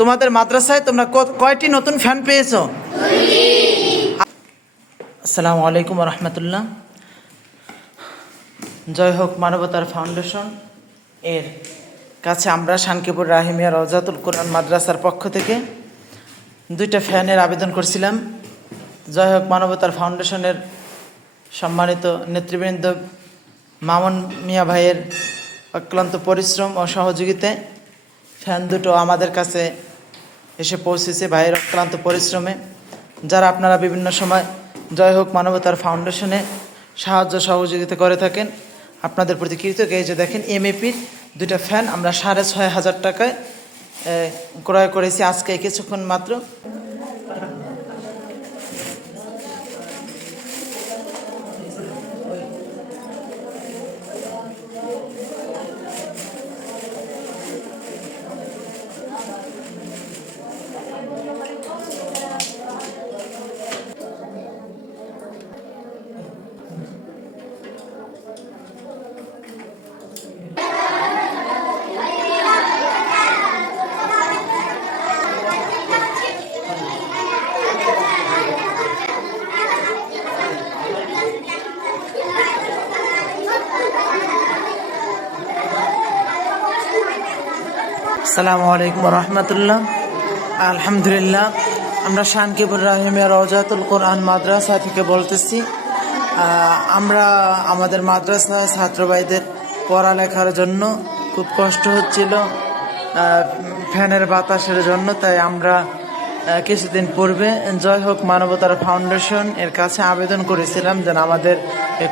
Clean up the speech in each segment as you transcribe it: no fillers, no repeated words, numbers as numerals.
তোমাদের মাদ্রাসায় তোমরা কয়টি নতুন ফ্যান পেয়েছো? আসসালামু আলাইকুম রহমতুল্লাহ। জয় হোক মানবতার ফাউন্ডেশন এর কাছে আমরা শানকিপুর রাহিমিয়া রওজাতুল কোরআন মাদ্রাসার পক্ষ থেকে 2টা ফ্যানের আবেদন করছিলাম। জয় হোক মানবতার ফাউন্ডেশনের সম্মানিত নেতৃবৃন্দ মামুন মিয়া ভাইয়ের অক্লান্ত পরিশ্রম ও সহযোগিতায় ফ্যান দুটো আমাদের কাছে এসে পৌঁছেছে ভাইয়ের অক্লান্ত পরিশ্রমে। যারা আপনারা বিভিন্ন সময় জয় হোক মানবতার ফাউন্ডেশনে সাহায্য সহযোগিতা করে থাকেন, আপনাদের প্রতি কৃতজ্ঞ। এই যে দেখেন এমএপির 2টা ফ্যান আমরা 6,500 টাকায় ক্রয় করেছি আজকে কিছুক্ষণ মাত্র। আসসালামু আলাইকুম রহমতুল্লাহ। আলহামদুলিল্লাহ, আমরা শানকিপুর রাহিমিয়া রওজাতুল কোরআন মাদ্রাসা থেকে বলতেছি। আমরা আমাদের মাদ্রাসা ছাত্র ভাইদের পড়ালেখার জন্য খুব কষ্ট হচ্ছিল ফ্যানের বাতাসের জন্য, তাই আমরা কিছুদিন পূর্বে জয় হোক মানবতার ফাউন্ডেশন এর কাছে আবেদন করেছিলাম যেন আমাদের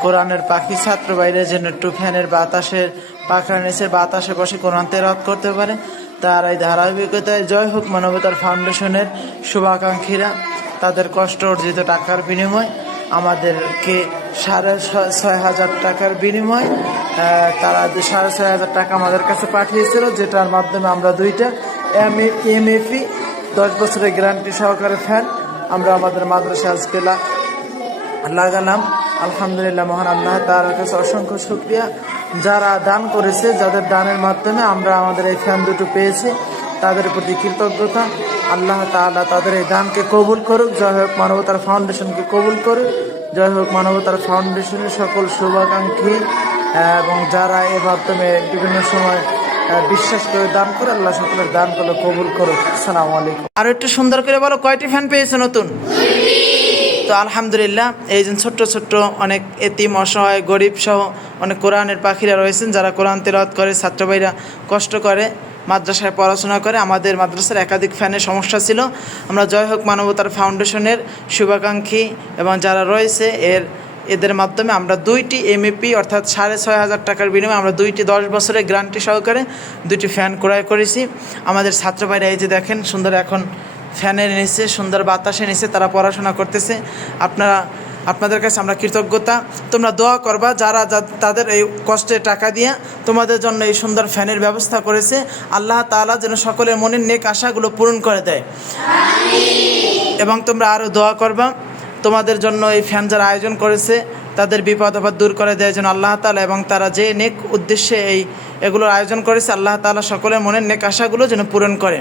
কোরআনের পাখি ছাত্র ভাইদের যেন একটু ফ্যানের বাতাসের পাখার নিচে বাতাসে বসে কোরআন তেলাওয়াত করতে পারে। তার এই ধারাবাহিকতায় জয় হোক মানবতার ফাউন্ডেশনের শুভাকাঙ্ক্ষীরা তাদের কষ্ট অর্জিত টাকার বিনিময় আমাদেরকে 6,500 টাকার বিনিময় তারা 6,500 টাকা আমাদের কাছে পাঠিয়েছিল, যেটার মাধ্যমে আমরা 2টা এমএপি 10 বছরের গ্যারান্টি সহকারে ফ্যান আমরা আমাদের মাদ্রাসা আজকে লাগালাম। আলহামদুলিল্লাহ, মহান আল্লাহ তাআলার কাছে অসংখ্য শুকরিয়া। যারা দান করেছে, যাদের দানের মাধ্যমে আমরা আমাদের এই ফ্যান দুটো পেয়েছি, তাদের প্রতি কৃতজ্ঞতা। আল্লাহ তাআলা তাদের এই দানকে কবুল করুক, জয় হোক মানবতার ফাউন্ডেশনকে কবুল করুক। জয় হোক মানবতার ফাউন্ডেশনের সকল শুভাকাঙ্ক্ষী এবং যারা এর মাধ্যমে বিভিন্ন সময় বিশ্বাস করে দান করে, আল্লাহ সকলের দান করে কবুল করুক। আসসালামু আলাইকুম। আর একটু সুন্দর করে বলো, কয়টি ফ্যান পেয়েছে নতুন? তো আলহামদুলিল্লাহ, এই যে ছোট্ট ছোট্ট অনেক এতিম অসহায় গরিব সহ অনেক কোরআনের পাখিরা রয়েছেন যারা কোরআন তেলাওয়াত করে, ছাত্র ভাইরা কষ্ট করে মাদ্রাসায় পড়াশোনা করে। আমাদের মাদ্রাসার একাধিক ফ্যানের সমস্যা ছিল। আমরা জয় হোক মানবতার ফাউন্ডেশনের শুভাকাঙ্ক্ষী এবং যারা রয়েছে এদের মাধ্যমে আমরা 2টি এমএপি অর্থাৎ 6,500 টাকার বিনিময়ে আমরা 2টি 10 বছরের গ্যারান্টি সহকারে 2টি ফ্যান ক্রয় করেছি। আমাদের ছাত্র ভাইরা এই যে দেখেন সুন্দর এখন ফ্যানের নিচে সুন্দর বাতাসের নিচে তারা পড়াশোনা করতেছে। আপনাদের কাছে আমরা কৃতজ্ঞতা। তোমরা দোয়া করবা যারা তাদের এই কষ্টে টাকা দিয়ে তোমাদের জন্য এই সুন্দর ফ্যানের ব্যবস্থা করেছে। আল্লাহ তাআলা যেন সকলের মনের নেক আশাগুলো পূরণ করে দেয়। এবং তোমরা আরও দোয়া করবা তোমাদের জন্য এই ফ্যান যারা আয়োজন করেছে তাদের বিপদ আপদ দূর করে দেয় যেন আল্লাহ তাআলা, এবং তারা যে নেক উদ্দেশ্যে এগুলোর আয়োজন করেছে আল্লাহ তাআলা সকলের মনের নেক আশাগুলো যেন পূরণ করে।